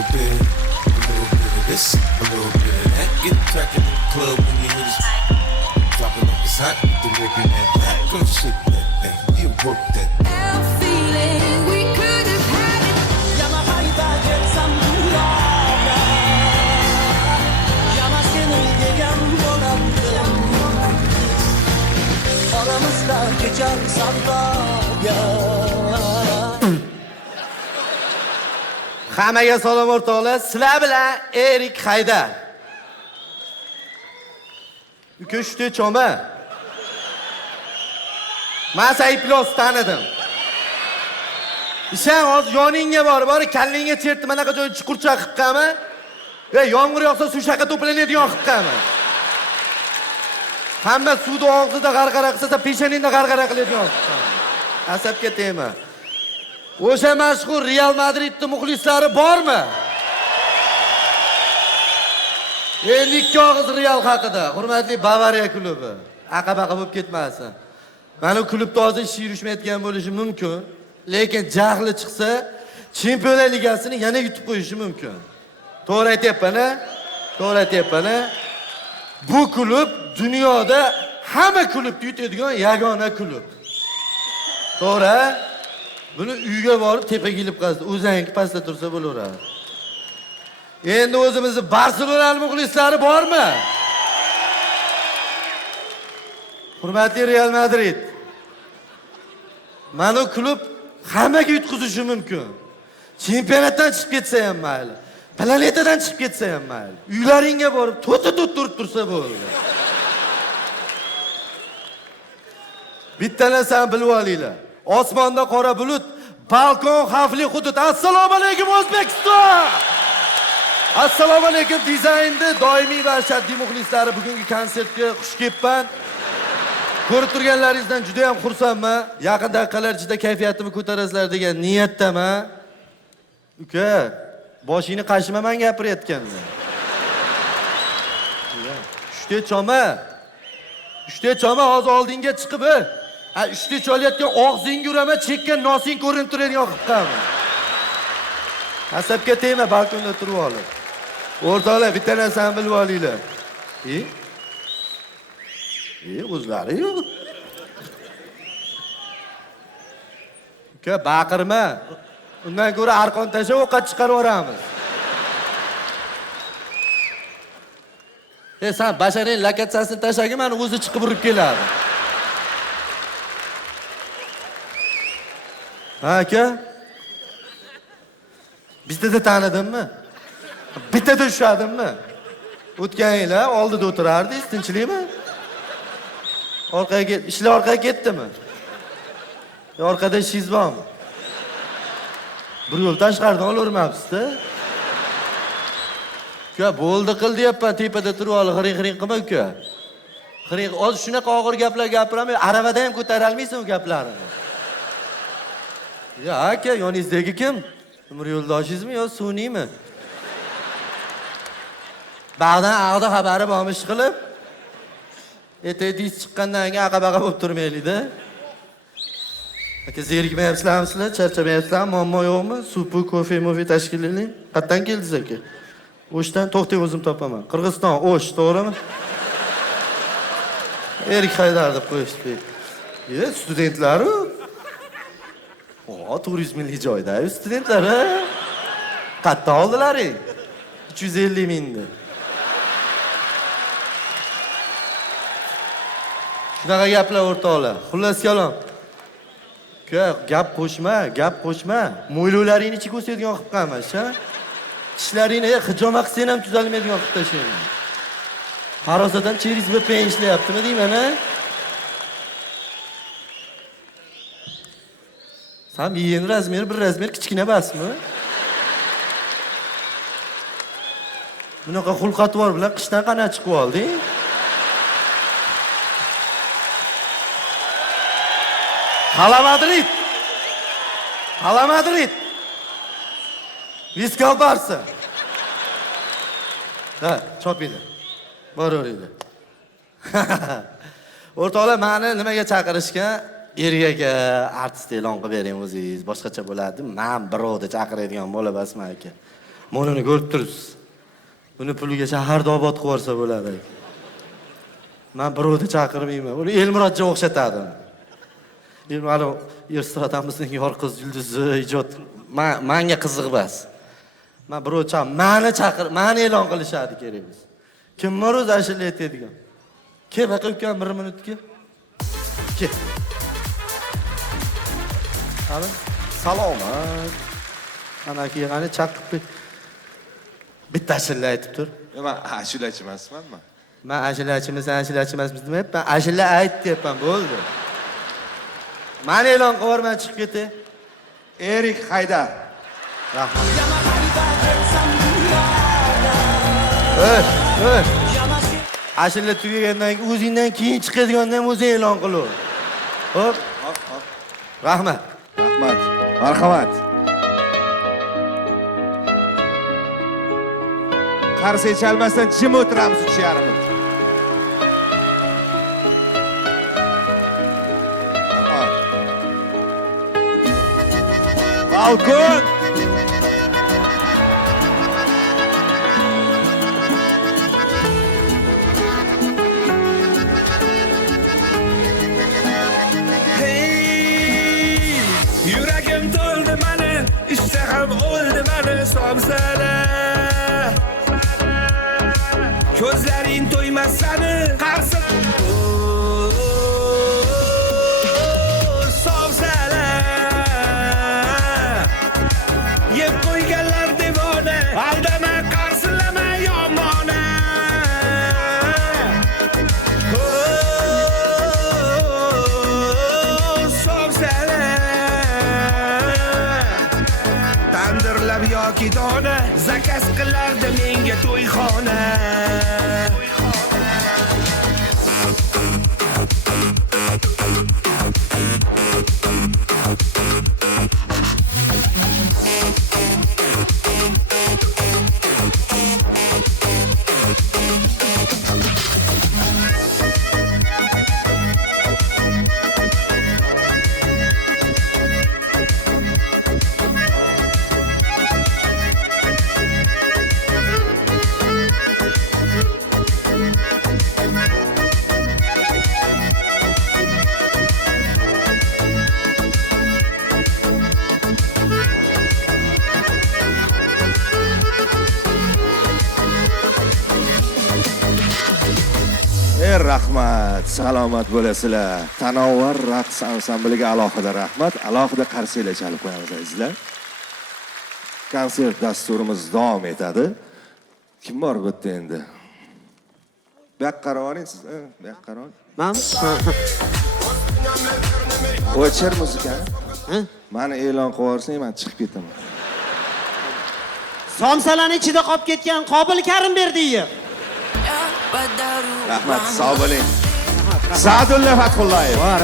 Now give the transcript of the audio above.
little bit of this, a little bit of that. Get crackin' in the club when you hear this. Drop it like it's hot, the working that back. Come shit that thing, you work that. Feeling we could have had it. Yamahayda getsem rüyaya, yana seni degen dolandım. Aramızda geçer savdaya. Hammaga salom o'rtoqlar. Sizlar bilan Erik Haydar. Ko'shti choma. Men sayplos tanidim. Sen hozir yoningga bor, kallingga chertib manaqa joy chuqurcha qilib qilman. Va yomg'ir yog'sa suv shaqqa to'planadigan qilib qilman. Hamma suvni og'zida g'arg'ara qilsa, peshaningda g'arg'ara qiladigan qilib qilman. Asabga tegma. O'sha mashhur Real Madridning muxlislari bormi? Endi ikki og'iz Real haqida. Hurmatli Bavariya klubi. Aqabaqa bo'lib ketmasin. Mana klubda hozir ish yurishmayotgan bo'lishi mumkin, lekin jahli chiqsa, Chempionlar Ligasini yana yutib qo'yishi mumkin. To'g'ri aytyapman-a? To'g'ri aytyapman-a? Bu klub dunyoda hamma klubni yutadigan yagona klub. To'g'ri? Buni uyga borib tepaga kelib qolsa, o'zangi pastda tursa bo'laveradi. Endi o'zimizning Barselona muxlislari bormi? Hurmatli Real Madrid. Mana klub hammaga yutqizishi mumkin. Chempionatdan chiqib ketsa ham mayli, planetadan chiqib ketsa ham mayli. Uylaringga borib turib tursa bo'ldi. Bitta narsani bilib olinglar. Osmonda qora bulut, balkon xavfli hudud. Assalomu alaykum O'zbekiston. Assalomu alaykum dizaynda doimiy va ashaddiy muxlislari, bugungi konsertga xush kelibman. Ko'rib turganlaringizdan juda ham xursandman. Yaqin daqiqalar ichida kayfiyatimni ko'tarasizlar degan niyatdaman. Uka, boshingni qashmaman gapirayotganman. Uchta choma hozir oldinga chiqib, uchta cholayotgan og'zingga uraman, chekkan nosing ko'rinib turadigan qilib qolman. Asabga tegma, balkonda turib olib. O'rtoqlar, bitta narsani bilib olinglar. O'zlari yo'q. Uka, baqirma. Undan ko'ra arqon tashlab ovqat chiqarib yuboramiz. Sen basharang lokatsiyasini tashlagin, meni o'zi chiqib urib keladi. Ha, aka? Bizda tanidimmi? Bittada ushladimmi? O'tgan yili oldida o'tirardingiz, tinchlikmi? Ishlar orqaga ketdimi? Orqada ishingiz bormi? Bir yo'l tashqaridan olavermabsiz-da. Uka, bo'ldi qil deyapman, tepada turib ol, xiring qilma uka. Xiring, hozir shunaqa og'ir gaplar gapiraman, aravada ham ko'tara olmaysan u gaplarini. Ya aka, yoningizdagi kim? Umr yo'ldoshingizmi yo sun'iymi? Ba'dan aqda xabari bormi ish qilib? Eteğiniz chiqqandan keyin aqabaqa bo'lib turmaylik-da. Aka, zerikmayapsizlarmi? Charchamayapsizlarmi? Muammo yo'qmi? Supi, kofe, mofi tashkillaylik. Qayerdan keldingiz aka? O'shdan to'xtang, o'zim topaman. Qirg'iziston, O'sh, to'g'rimi? Erik Haydar deb qo'yishdi. Studentlar-ku. Turizmli joyda studentlar, ha? Qayerdan oldilaring? 350 mingni. Shunaqa gaplar o'rtoqlar. Xullas kalom. Gap qo'shma. Mo'ylovlaringni ichiga o'sadigan qilib qolmas, ha? Tishlaringni hijoma qilsang ham tuzalmaydigan qilib tashlayman. Farosatdan через VPN ishlayaptimi deyman, ha? Sen bir razmer kichkina basmi? Bunaqa xulq-atvor bilan qishdan qana chiqib olding? Hala Madrid. Viskal Barsa. Ha, chopinglar. Boraveringlar. O'rtoqlar, meni nimaga chaqirishgan? Ergaga artist e'lon qilib bering o'zingiz. Boshqacha bo'ladi. Men birovni chaqiradigan bo'la basman aka. Monini ko'rib turibsiz. Buni puliga shaharda obod qilib yuborsa bo'ladi. Men birovni chaqirmayman. Uni Elmurodga o'xshatadim. Elmurod Erstratamizning yorqiz yulduzi ijod menga qiziq emas. Men birov meni e'lon qilishadi kerak biz. Kim bor o'zi ashula aytadigan? Kel baqa ukam 1 minutga. Kel. Hali salomat. Ana kelgani chaqib bitta ashula aytib tur. Men ashulachi emasmanmi? Men ashulachi emasmiz demayapman. Ashula ayt deyapman, bo'ldi. Meni e'lon qilib yuborman, chiqib ketay. Erik Haydar. Rahmat. Yana qayda ketsam dunyoga. Ashula tugagandan keyin o'zingdan keyin chiqadigandan ham o'zing e'lon qilur. Xo'p? Hop. Rahmat. Rahmat. Marhamat. Qarshi chalmasdan jim o'tiramiz 3 yarim minut. Balkon. Hey, yuragim to'ldi mani, ishtaham o'ldi mani somsala. Ko'zlaring to'ymas sani, qarsin. Somsala. Yeb qo'yganlar devona, aldama qarsilama yomona. Somsala. Tandirlab yoki dona, zakaz qilardi menga to'yxona. Rahmat, salomat bo'lasizlar. Tanovvur raqs ansambliga alohida rahmat. Alohida qarsilar chalib qo'yamiz azizlar. Konsert dasturimiz davom etadi. Kim bor bu yerda endi? Bu yoqqa qarab oling siz, bu yoqqa qarab oling. Men? O'chir muzikani. Meni e'lon qilib yuborsang, men chiqib ketaman. Somsalarning ichida qolib ketgan Qobil Karimberdiyev. Rahmat, sog' bo'ling. Sa'dulla Fathullayev.